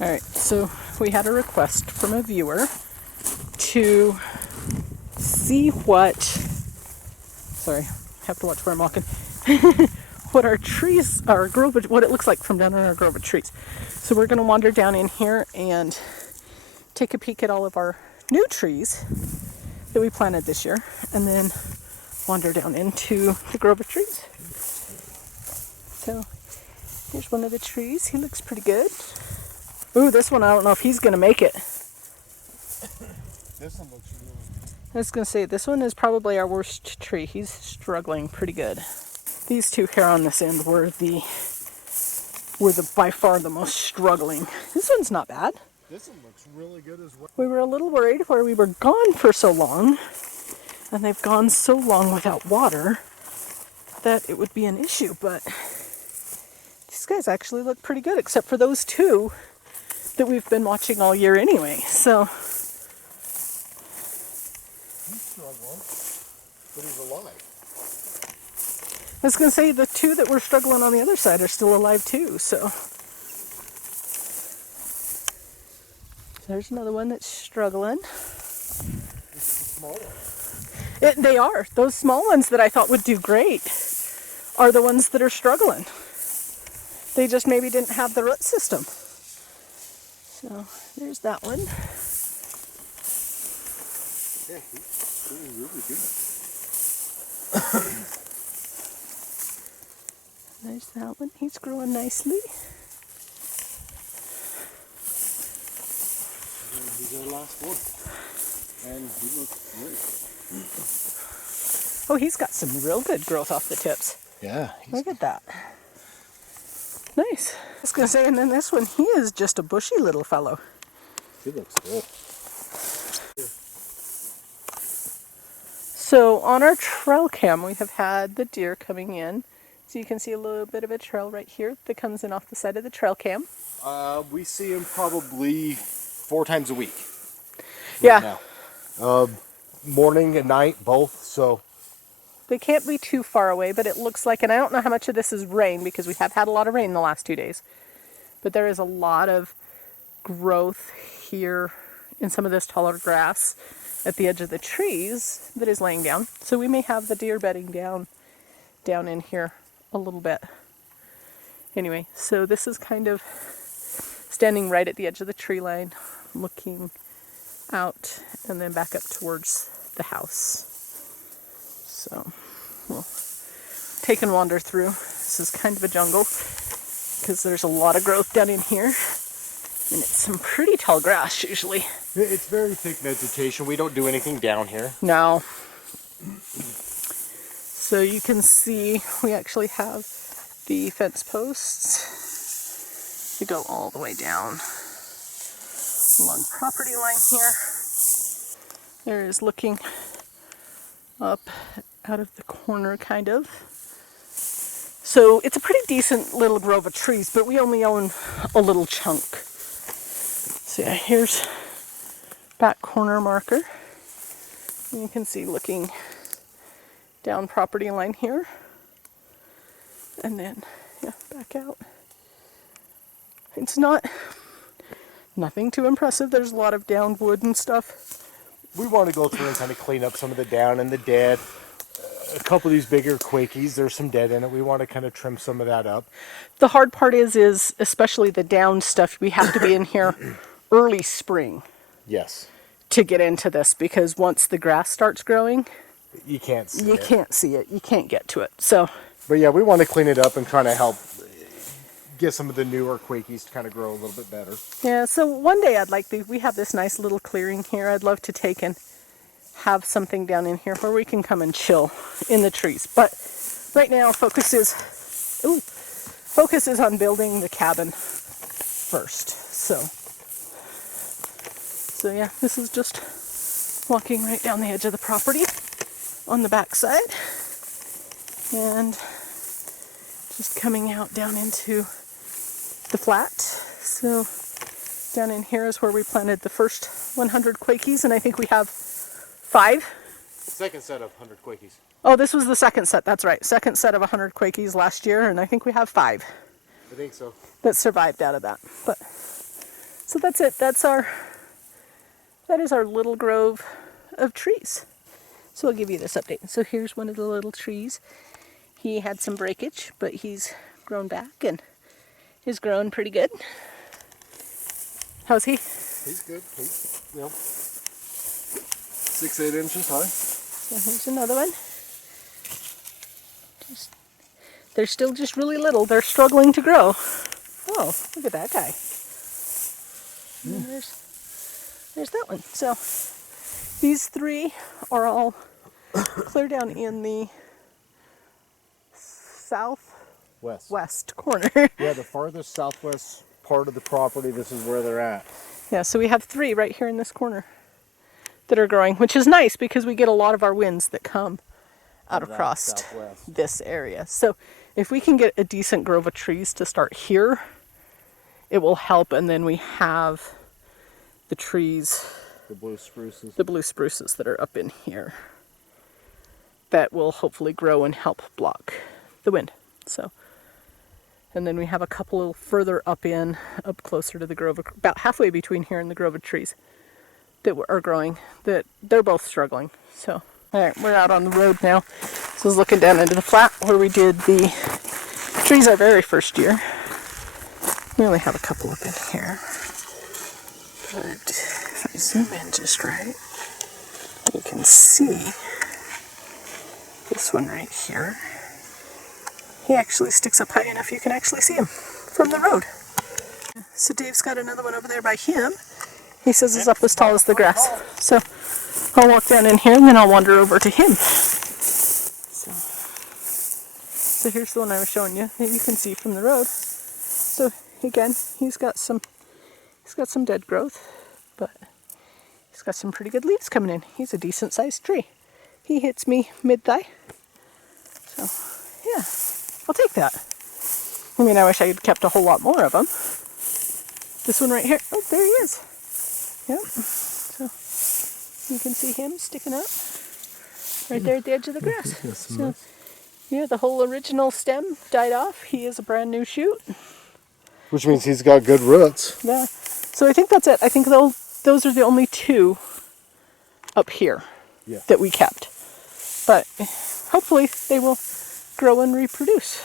All right, so we had a request from a viewer to see what, sorry, I have to watch where I'm walking, what our trees, our grove, what it looks like from down in our grove of trees. So we're going to wander down in here and take a peek at all of our new trees that we planted this year, and then wander down into the grove of trees. So here's one of the trees. He looks pretty good. Ooh, this one, I don't know if he's going to make it. This one looks really good. I was going to say, this one is probably our worst tree. He's struggling pretty good. These two here on this end were by far the most struggling. This one's not bad. This one looks really good as well. We were a little worried where we were gone for so long, and they've gone so long without water, that it would be an issue, but these guys actually look pretty good, except for those two that we've been watching all year anyway, so. He's struggling, but he's alive. I was going to say, the two that were struggling on the other side are still alive too, so. There's another one that's struggling. It's the small one. They are. Those small ones that I thought would do great are the ones that are struggling. They just maybe didn't have the root system. So there's that one. Yeah, he's doing really good. There's that one. He's growing nicely. He's our last one. And he looks great. Oh, he's got some real good growth off the tips. Yeah. Look at that. Nice. I was going to say, and then this one, he is just a bushy little fellow. He looks good. So on our trail cam, we have had the deer coming in. So you can see a little bit of a trail right here that comes in off the side of the trail cam. We see him probably 4 times a week. Yeah. Now. Morning and night, both, so. They can't be too far away, but it looks like, and I don't know how much of this is rain, because we have had a lot of rain the last 2 days, but there is a lot of growth here in some of this taller grass at the edge of the trees that is laying down. So we may have the deer bedding down in here a little bit. Anyway, so this is kind of standing right at the edge of the tree line, looking out and then back up towards the house. So we'll take and wander through. This is kind of a jungle because there's a lot of growth down in here, and it's some pretty tall grass usually. It's very thick vegetation. We don't do anything down here. No. So you can see we actually have the fence posts. We go all the way down along property line here. There is looking up out of the corner, kind of. So it's a pretty decent little grove of trees, but we only own a little chunk. So yeah, here's back corner marker. And you can see looking down property line here. And then, yeah, back out. It's nothing too impressive. There's a lot of downed wood and stuff. We want to go through and kind of clean up some of the down and the dead. A couple of these bigger quakies, there's some dead in it. We want to kind of trim some of that up. The hard part is especially the down stuff, we have to be in here early spring. Yes. To get into this, because once the grass starts growing, you can't see it. You can't see it. You can't get to it. So. But yeah, we want to clean it up and try to help get some of the newer quakies to kind of grow a little bit better. Yeah, so one day we have this nice little clearing here. I'd love to take and have something down in here where we can come and chill in the trees. But right now, focus is on building the cabin first. So yeah, this is just walking right down the edge of the property on the back side. And just coming out down into the flat. So down in here is where we planted the first 100 quakies, and I think we have 5. Second set of 100 quakies. Oh, this was the second set, that's right. Second set of 100 quakies last year, and I think we have 5. I think so. That survived out of that. But So that's it. That is our little grove of trees. So I'll give you this update. So here's one of the little trees. He had some breakage, but he's grown back and is growing pretty good. How's he? He's good. He's, 6-8 inches high. So here's another one. They're still just really little. They're struggling to grow. Oh, look at that guy. And there's that one. So these three are all clear down in the southwest corner. Yeah, the farthest southwest part of the property, this is where they're at. Yeah, so we have three right here in this corner that are growing, which is nice because we get a lot of our winds that come out across southwest. this area. So if we can get a decent grove of trees to start here, it will help. And then we have the trees, The blue spruces. the blue spruces that are up in here, that will hopefully grow and help block the wind. So, and then we have a couple further up closer to the grove, about halfway between here and the grove of trees that are growing, that they're both struggling. So, all right, we're out on the road now. So I was looking down into the flat where we did the trees our very first year. We only have a couple up in here. But if I zoom in just right, you can see this one right here. He actually sticks up high enough you can actually see him from the road. So Dave's got another one over there by him. He says it's up as tall as the grass. So I'll walk down in here and then I'll wander over to him. So here's the one I was showing you that you can see from the road. So again, he's got some dead growth, but he's got some pretty good leaves coming in. He's a decent sized tree. He hits me mid-thigh. So yeah, I'll take that. I mean, I wish I had kept a whole lot more of them. This one right here, oh, there he is. Yep, so you can see him sticking up right there at the edge of the grass. So, yeah, the whole original stem died off. He is a brand new shoot. Which means he's got good roots. Yeah, so I think that's it. I think those are the only two up here that we kept. But hopefully they will grow and reproduce.